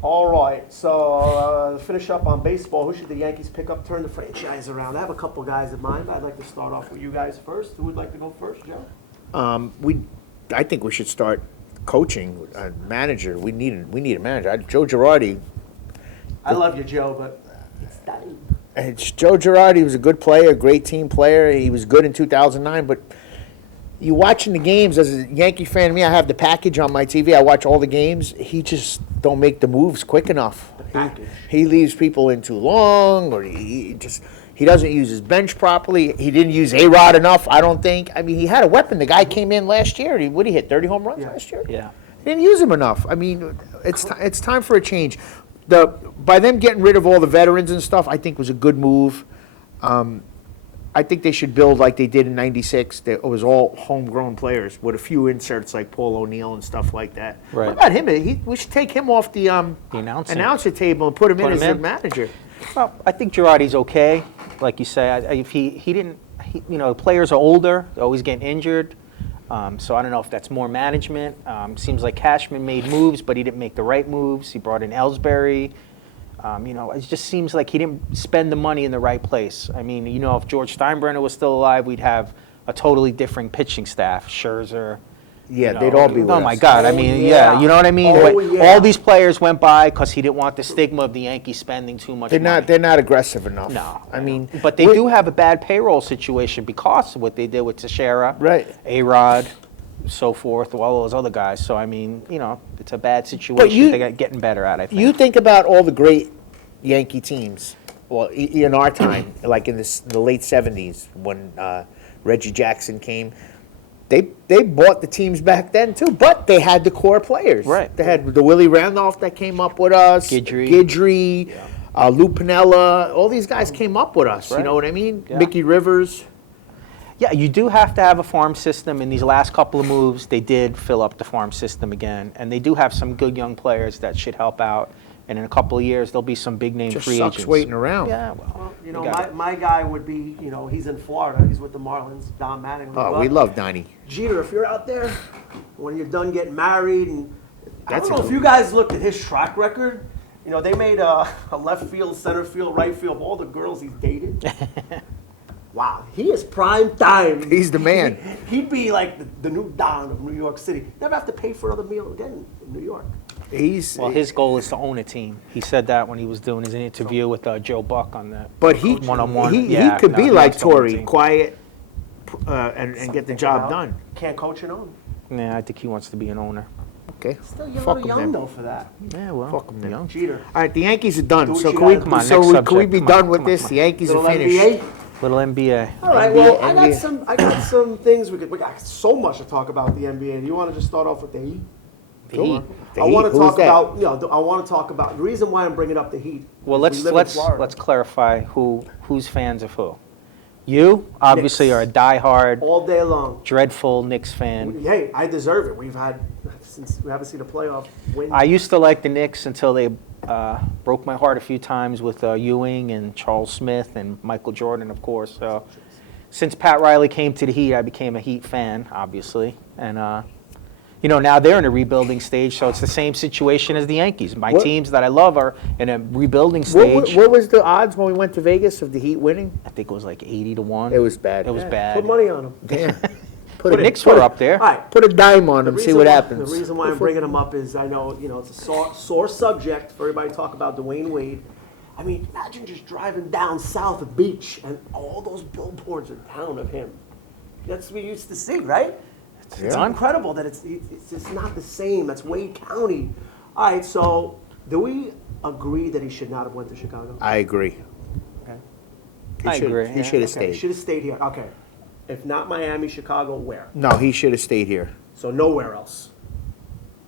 All right, so to finish up on baseball, who should the Yankees pick up, turn the franchise around? I have a couple guys in mind. I'd like to start off with you guys first. Who would like to go first, Joe? I think we should start coaching a manager. We need a manager. Joe Girardi. I love you, Joe, but it's time. Joe Girardi was a good player, a great team player. He was good in 2009, but you watching the games as a Yankee fan. Me, I have the package on my TV. I watch all the games. He just don't make the moves quick enough. He leaves people in too long, or he doesn't use his bench properly. He didn't use A-Rod enough, I don't think. I mean, he had a weapon. The guy came in last year. What did he hit? 30 home runs last year. Yeah. He didn't use him enough. I mean, it's time for a change. By them getting rid of all the veterans and stuff, I think was a good move. I think they should build like they did in '96. It was all homegrown players with a few inserts like Paul O'Neill and stuff like that. Right. What about him? We should take him off the announcer table and put him in as the manager. Well, I think Girardi's okay. Like you say, if he didn't, the players are older, they're always getting injured. So I don't know if that's more management. Seems like Cashman made moves, but he didn't make the right moves. He brought in Ellsbury. It just seems like he didn't spend the money in the right place. I mean, if George Steinbrenner was still alive, we'd have a totally different pitching staff. Scherzer. Yeah, they'd all be with Oh, my us. God. I mean, you know what I mean? But all these players went by because he didn't want the stigma of the Yankees spending too much money. They're not aggressive enough. No. I mean, but they do have a bad payroll situation because of what they did with Teixeira, Right. A-Rod, so forth, all those other guys. So, I mean, it's a bad situation. They're getting better at it, I think. You think about all the great Yankee teams, well, in our time, like in the late 70s when Reggie Jackson came. They bought the teams back then too, but they had the core players. Right. They had the Willie Randolph that came up with us, Guidry, Lou Piniella. All these guys came up with us. Right. You know what I mean? Yeah. Mickey Rivers. Yeah, you do have to have a farm system. In these last couple of moves, they did fill up the farm system again, and they do have some good young players that should help out. And in a couple of years, there'll be some big name Just free sucks agents. waiting around. Yeah, well, my guy would be, he's in Florida. He's with the Marlins, Don Mattingly. Oh, we love Donnie. Jeter, if you're out there, when you're done getting married, and I That's don't know if you guys looked at his track record. They made a left field, center field, right field of all the girls he's dated. Wow, he is prime time. He's the man. He'd be like the new Don of New York City. Never have to pay for another meal again in New York. Well, his goal is to own a team. He said that when he was doing his interview with Joe Buck on the one-on-one. He could be like Torrey, quiet, and get the job done. Can't coach an owner. Yeah, I think he wants to be an owner. Okay. Still Fuck young though for that. Yeah, well, Fuck him then. young. Cheater. All right, the Yankees are done. Do what So you can we? gotta do. Come on, So next can we subject. be Come done on, with come this? on. The Yankees Little are finished. NBA. Little NBA. All right. NBA, Well, I NBA. got some things we got so much to talk about the NBA. Do you want to just start off with the Heat? The Heat. The I Heat, want to who's talk that? about. I want to talk about the reason why I'm bringing up the Heat. Well, is we live in Florida. let's clarify who's fans of who. You obviously Knicks. are a diehard, all day long. dreadful Knicks fan. Hey, I deserve it. We've had since we haven't seen a playoff win. I used to like the Knicks until they broke my heart a few times with Ewing and Charles Smith and Michael Jordan, of course. So since Pat Riley came to the Heat, I became a Heat fan, obviously. And, now they're in a rebuilding stage, so it's the same situation as the Yankees. My teams that I love are in a rebuilding stage. What was the odds when we went to Vegas of the Heat winning? I think it was like 80-1. It was bad. It was bad. Put money on them. Damn. The Knicks were up there. All right. Put a dime on them, see what happens. The reason why I'm bringing them up is I know, it's a sore subject for everybody to talk about Dwayne Wade. I mean, imagine just driving down South Beach and all those billboards are down of him. That's what we used to see, right? It's incredible that it's just not the same. That's Wade County. All right, so do we agree that he should not have went to Chicago? I agree. Okay. I agree. He should have Okay, stayed. should have stayed here. Okay. If not Miami, Chicago, where? No, he should have stayed here. So nowhere else.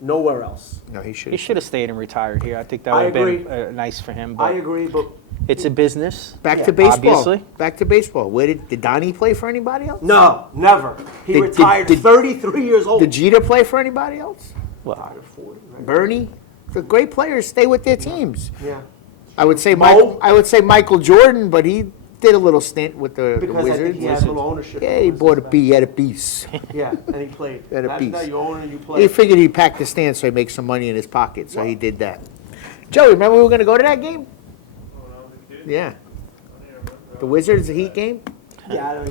Nowhere else. No, he should. He should have stayed and retired here. I think that I would have agree. been nice for him. I But agree, but it's a business. Back to baseball. Obviously. Back to baseball. Where did Donnie play for anybody else? no, never. He Did- retired did- 33 years old. Did Jeter play for anybody else? Retired 40, right? Bernie? The great players stay with their teams. Yeah. I would say Mo? Michael Jordan, but he did a little stint with the Because I Wizards. think he had a little ownership. Yeah, he bought he had a piece. Yeah, and he played. Had a Imagine piece. that you own and you He play. figured he'd pack the stand so he'd make some money in his pocket, so he did that. Joey, remember we were going to go to that game? Oh, when I was a kid? Yeah. I don't even remember. The Wizards Heat game? Yeah, I know.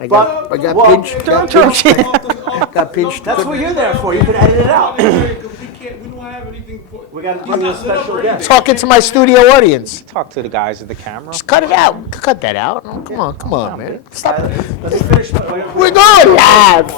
I got well, pinched. Got pinched. That's what you're there for. You can edit it out. We don't have anything. We got to give you a special guest. Talking to my studio audience. Talk to the guys at the camera. Just cut it out. Cut that out. Oh, come on, man. Stop. Let me finish. We're going live.